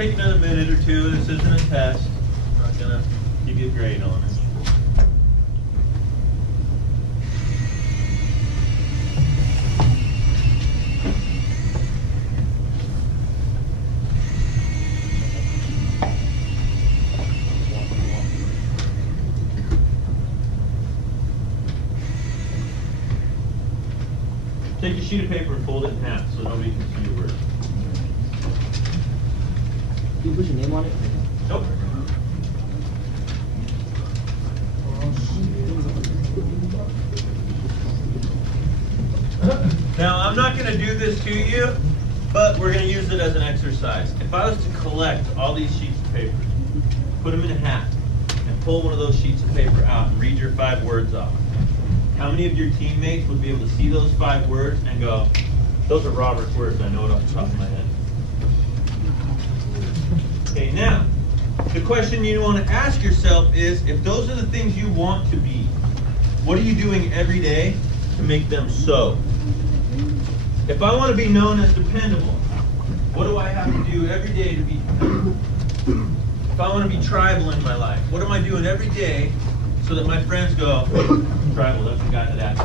take another minute or two. This isn't a test. I'm not going to give you a grade on it. Take a sheet of paper and fold it in half so nobody can see your words. Do you put your name on it? Nope. Now, I'm not going to do this to you, but we're going to use it as an exercise. If I was to collect all these sheets of paper, put them in a hat, and pull one of those sheets of paper out and read your 5 words off, how many of your teammates would be able to see those 5 words and go, those are Robert's words, I know it off the top of my head. Okay, now, the question you want to ask yourself is, if those are the things you want to be, what are you doing every day to make them so? If I want to be known as dependable, what do I have to do every day to be dependable? If I want to be tribal in my life, what am I doing every day so that my friends go, tribal, that's the guy that acts.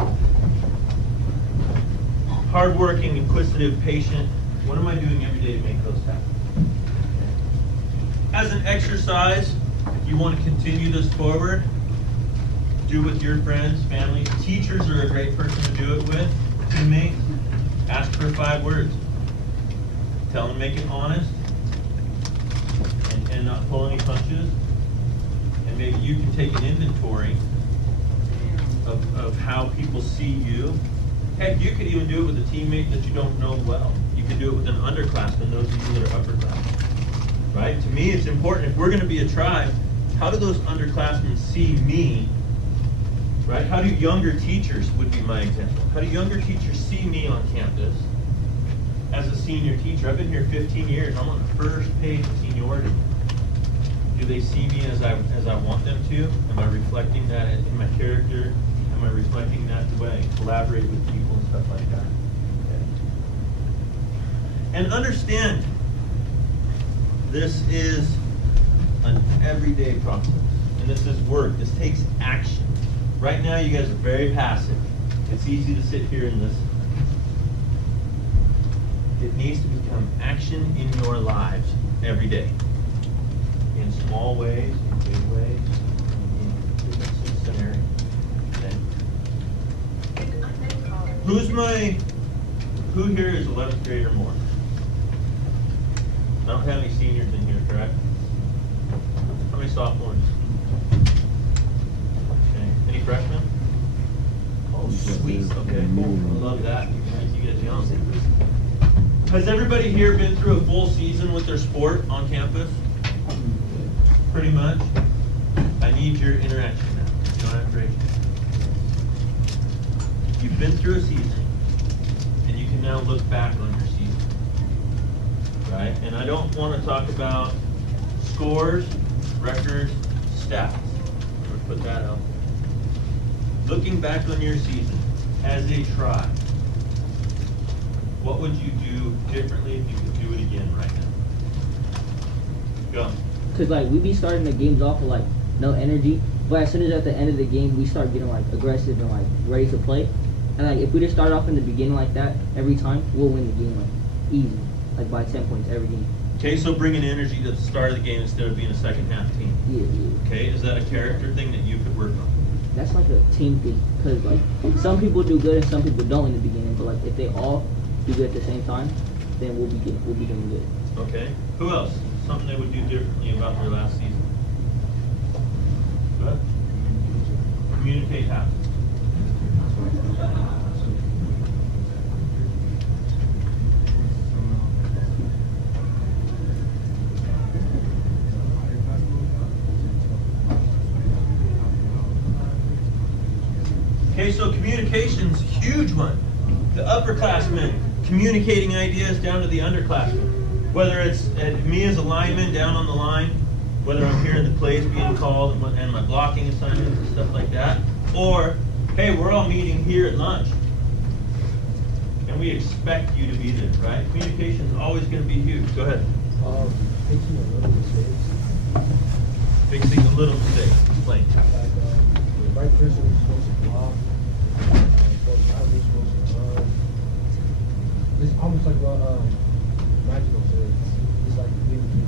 Hardworking, inquisitive, patient, what am I doing every day to make those happen? As an exercise, if you want to continue this forward, do with your friends, family. Teachers are a great person to do it with. Teammates, ask for 5 words. Tell them to make it honest and not pull any punches. And maybe you can take an inventory of how people see you. Heck, you could even do it with a teammate that you don't know well. You could do it with an underclassman, those of you that are upperclassmen. Right? To me, it's important, if we're going to be a tribe, how do those underclassmen see me? Right? How do younger teachers, would be my example, how do younger teachers see me on campus as a senior teacher? I've been here 15 years. I'm on the first page of seniority. Do they see me as I want them to? Am I reflecting that in my character? Am I reflecting that the way I collaborate with people and stuff like that? Okay. And understand, this is an everyday process. And this is work. This takes action. Right now, you guys are very passive. It's easy to sit here and listen. It needs to become action in your lives every day. In small ways, in big ways, in different scenarios. Okay? Who here is 11th grade or more? I don't have any seniors in here, correct? How many sophomores? Okay. Any freshmen? Oh, sweet. Okay, cool. I love that. You get young. Has everybody here been through a full season with their sport on campus? Pretty much. I need your interaction now. You don't have to raise your hand. You've been through a season, and you can now look back on your season. Right? And I don't want to talk about scores, records, stats. I'm going to put that out. Looking back on your season as a tribe, what would you do differently if you could do it again right now? Go. Because like we be starting the games off with like no energy, but as soon as at the end of the game we start getting like aggressive and like ready to play. And like if we just start off in the beginning like that every time, we'll win the game like easy, like by 10 points every game. Okay, so bringing energy to the start of the game instead of being a second half team. Yeah. Okay, is that a character thing that you could work on? That's like a team thing, because like some people do good and some people don't in the beginning, but like if they all do good at the same time, then we'll be doing good. Okay. Who else? Something they would do differently about their last season. Go ahead. Communicate how. Okay, so communication's a huge one. The upperclassmen communicating ideas down to the underclassmen. Whether it's me as a lineman down on the line, whether I'm hearing the plays being called and my blocking assignments and stuff like that, or, hey, we're all meeting here at lunch, and we expect you to be there, right? Communication is always going to be huge. Go ahead. Fixing a little mistakes. Fixing the little mistakes. Explain. Like, the right person was supposed to block, both guys were supposed to run. It's almost like what Magical said. It's like leaving.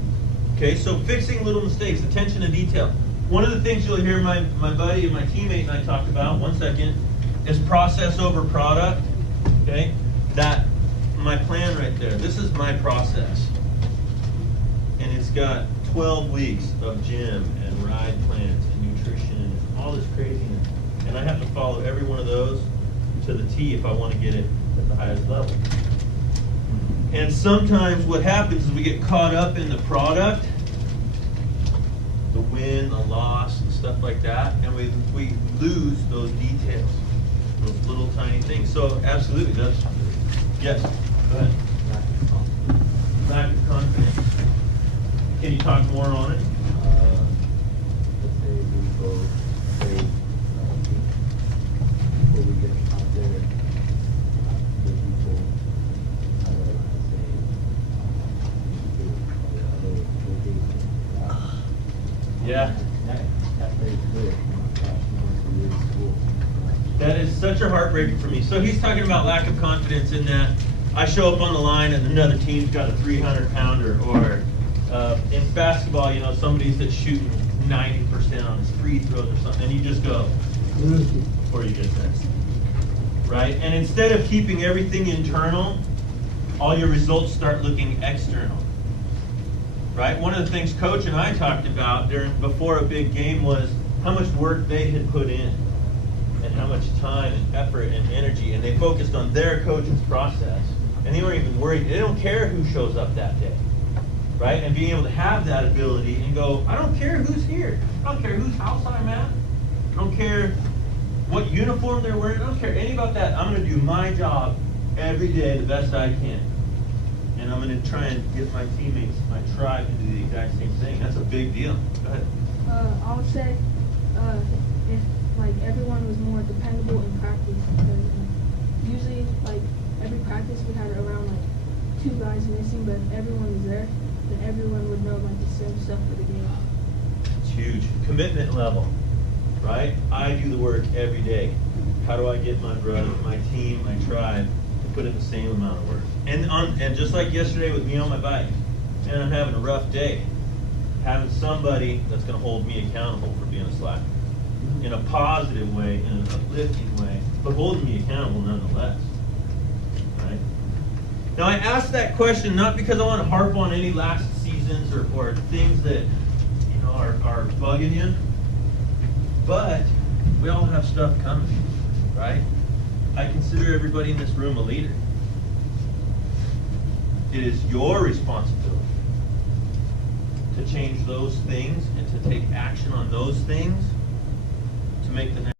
Okay, so fixing little mistakes, attention to detail. One of the things you'll hear my buddy and my teammate and I talk about, one second, is process over product. Okay, that my plan right there. This is my process, and it's got 12 weeks of gym and ride plans and nutrition and all this craziness, and I have to follow every one of those to the T if I want to get it at the highest level. And sometimes what happens is we get caught up in the product, the win, the loss, and stuff like that, and we lose those details, those little tiny things. So absolutely, that's, yes, go ahead. Lack of confidence. Can you talk more on it? Let's say we go say before we get out there, the people, Yeah. That's very clear. Really cool. That is such a heartbreaker for me. So he's talking about lack of confidence in that I show up on the line and another team's got a 300-pounder, or in basketball, you know, somebody's that's shooting 90% on his free throws or something, and you just go before you get there, right? And instead of keeping everything internal, all your results start looking external, right? One of the things Coach and I talked about before a big game was how much work they had put in, and how much time and effort and energy, and they focused on their coach's process, and they weren't even worried. They don't care who shows up that day, right? And being able to have that ability and go, I don't care who's here. I don't care whose house I'm at. I don't care what uniform they're wearing. I don't care any about that. I'm going to do my job every day the best I can. And I'm going to try and get my teammates, my tribe, to do the exact same thing. That's a big deal. Go ahead. I would say if like everyone was more dependable in practice, because usually like every practice we had around like 2 guys missing, but if everyone was there, then everyone would know like the same stuff for the game. It's huge. Commitment level, right? I do the work every day. How do I get my brother, my team, my tribe to put in the same amount of work? And just like yesterday with me on my bike, and I'm having a rough day, having somebody that's going to hold me accountable for being a slacker in a positive way, in an uplifting way, but holding me accountable nonetheless. Right? Now I asked that question not because I want to harp on any last seasons or things that are bugging you, but we all have stuff coming, right? I consider everybody in this room a leader. It is your responsibility to change those things and to take action on those things to make the next